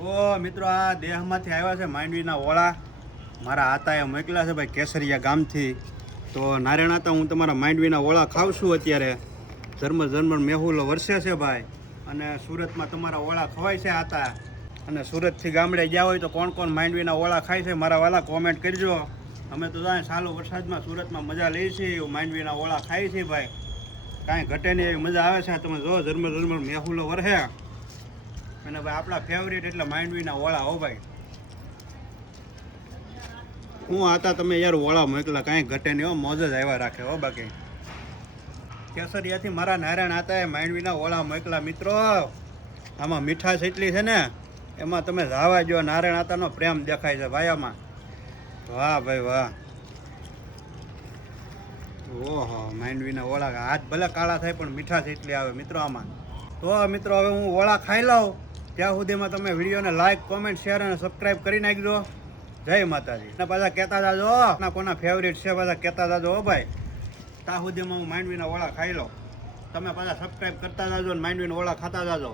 ઓ મિત્રો આ દેહમાંથી આવ્યા છે માંડવીના ઓળા મારા આતાએ મોકલ્યા છે ભાઈ કેસરિયા ગામથી. તો નારાયણ આતા હું તમારા માંડવીના ઓળા ખાઉં છું અત્યારે. ઝરમર મેહુલો વરસે છે ભાઈ. અને સુરતમાં તમારા ઓળા ખવાય છે આતા. અને સુરતથી ગામડે ગયા હોય તો કોણ કોણ માંડવીના ઓળા ખાય છે મારા વાલા કોમેન્ટ કરજો. અમે તો જાય ચાલુ વરસાદમાં સુરતમાં મજા લઈએ છીએ, માંડવીના ઓળા ખાઈએ છીએ ભાઈ. કાંઈ ઘટે નહીં એવી મજા આવે છે. તમે જો ઝરમર મેહુલો વરસે. અને ભાઈ આપણા ફેવરિટ એટલે માંડવીના ઓળા હો ભાઈ. હું આતા તમે યાર ઓળા મોકલા કાંઈ ઘટે નહીં હો, મોજ જ આવ્યા રાખે હો. બાકી કેસરિયાથી મારા નારાયણ આતાએ માંડવીના ઓળા મોકલા મિત્રો. આમાં મીઠાશ એટલી છે ને એમાં તમે જાવા જો. નારાયણ આતાનો પ્રેમ દેખાય છે ભાઈ આમાં. વાહ ભાઈ વાહ. ઓહો માંડવીના ઓળા હાથ ભલે કાળા થાય પણ મીઠાશ એટલી આવે મિત્રો આમાં. તો મિત્રો હવે હું ઓળા ખાઈ લઉં. ત્યાં સુધીમાં તમે વિડીયોને લાઈક કોમેન્ટ શેર અને સબસ્ક્રાઈબ કરી નાખજો. જય માતાજી. અને પાછા કહેતા જાજો કોના ફેવરિટ છે પાછા કહેતા જાજો હો ભાઈ. ત્યાં સુધીમાં હું માંડવીના ઓળા ખાઈ લઉં. તમે પાછા સબસ્ક્રાઈબ કરતા જાજો અને માંડવીના ઓળા ખાતા જાજો.